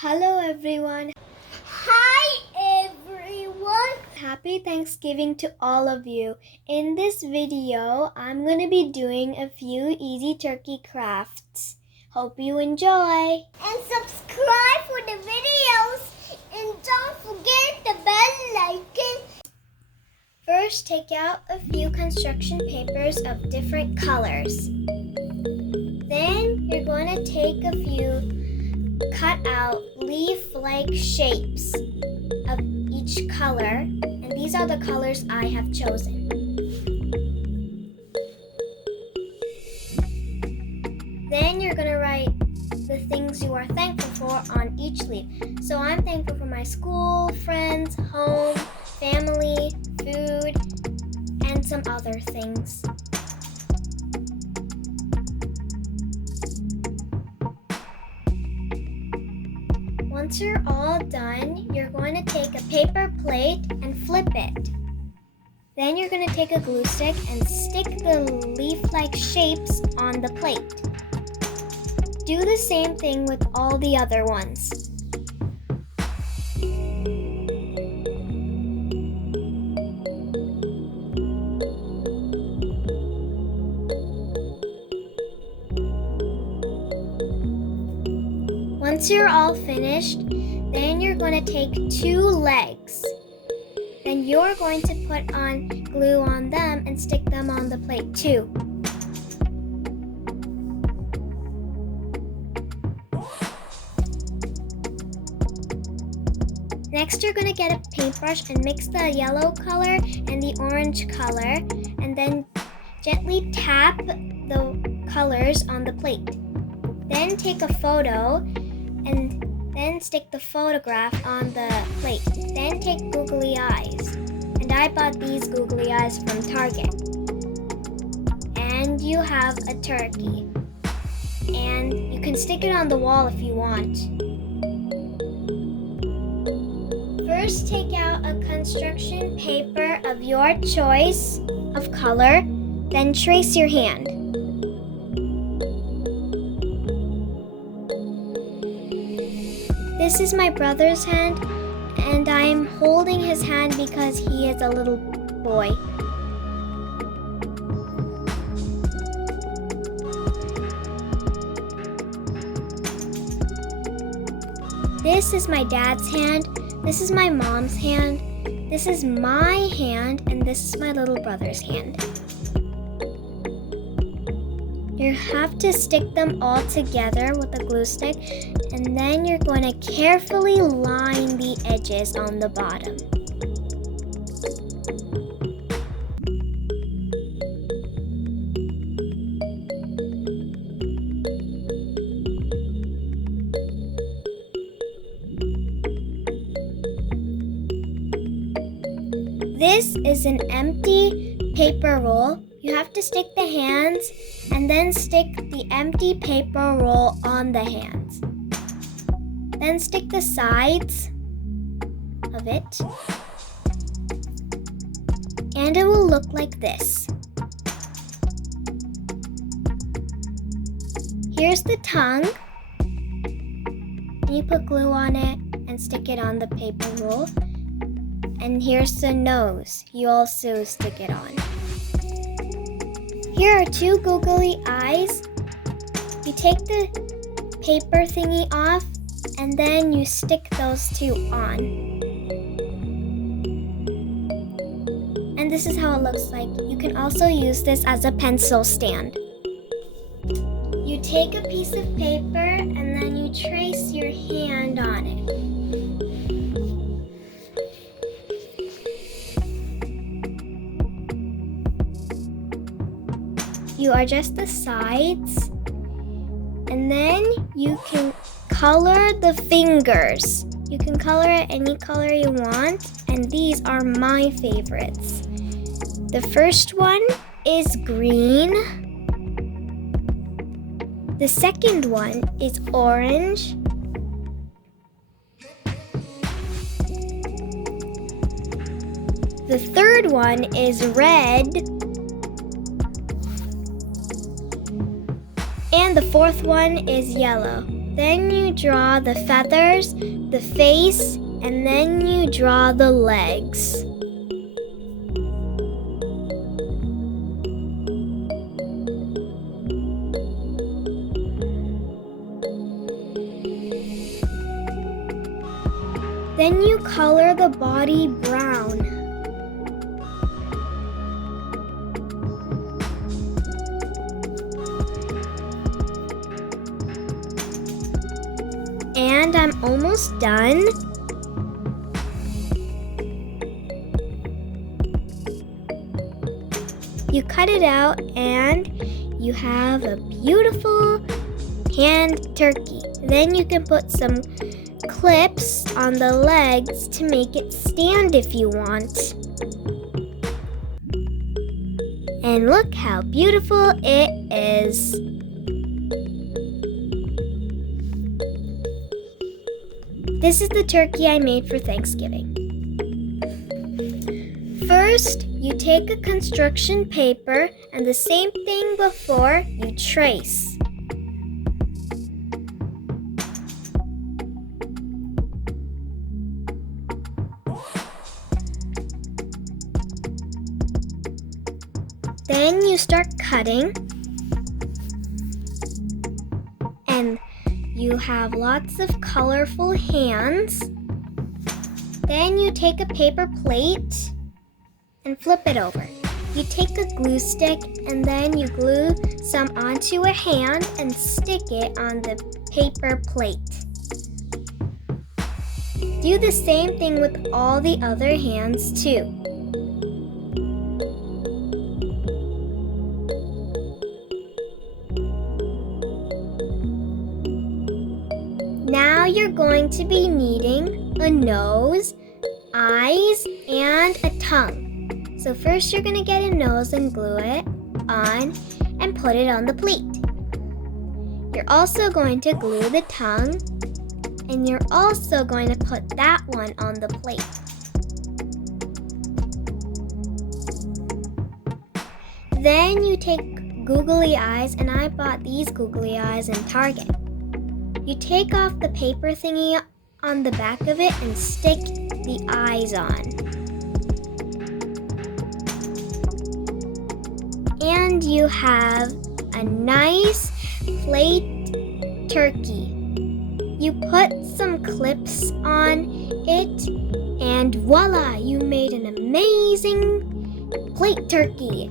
Hello everyone. Hi everyone. Happy Thanksgiving to all of you. In this video, I'm going to be doing a few easy turkey crafts. Hope you enjoy. And subscribe for the videos. And don't forget the bell icon. First, take out a few construction papers of different colors. Then, you're going to take a few cut out leaf-like shapes of each color, and these are the colors I have chosen. Then you're going to write the things you are thankful for on each leaf. So I'm thankful for my school, friends, home, family, food, and some other things. Once you're all done, you're going to take a paper plate and flip it. Then you're going to take a glue stick and stick the leaf-like shapes on the plate. Do the same thing with all the other ones. Once you're all finished, then you're going to take 2 legs. Then you're going to put on glue on them and stick them on the plate too. Next, you're going to get a paintbrush and mix the yellow color and the orange color, and then gently tap the colors on the plate. Then take a photo and then stick the photograph on the plate. Then take googly eyes. And I bought these googly eyes from Target. And you have a turkey. And you can stick it on the wall if you want. First, take out a construction paper of your choice of color, then trace your hand. This is my brother's hand, and I am holding his hand because he is a little boy. This is my dad's hand. This is my mom's hand. This is my hand, and this is my little brother's hand. You have to stick them all together with a glue stick, and then you're going to carefully line the edges on the bottom. This is an empty paper roll. You have to stick the hands and then stick the empty paper roll on the hands. Then stick the sides of it. And it will look like this. Here's the tongue. And you put glue on it and stick it on the paper roll. And here's the nose. You also stick it on. Here are 2 googly eyes. You take the paper thingy off, and then you stick those 2 on. And this is how it looks like. You can also use this as a pencil stand. You take a piece of paper, and then you trace your hand on it. You adjust the sides, and then you can color the fingers. You can color it any color you want, and these are my favorites. The first one is green. The second one is orange. The third one is red. And the fourth one is yellow. Then you draw the feathers, the face, and then you draw the legs. Then you color the body brown. And I'm almost done. You cut it out and you have a beautiful hand turkey. Then you can put some clips on the legs to make it stand if you want. And look how beautiful it is. This is the turkey I made for Thanksgiving. First, you take a construction paper and the same thing before, you trace. Then you start cutting, and you have lots of colorful hands. Then you take a paper plate and flip it over. You take a glue stick and then you glue some onto a hand and stick it on the paper plate. Do the same thing with all the other hands too. Now you're going to be needing a nose, eyes, and a tongue. So first you're going to get a nose and glue it on and put it on the plate. You're also going to glue the tongue, and you're also going to put that one on the plate. Then you take googly eyes, and I bought these googly eyes in Target. You take off the paper thingy on the back of it and stick the eyes on. And you have a nice plate turkey. You put some clips on it, and voila, you made an amazing plate turkey.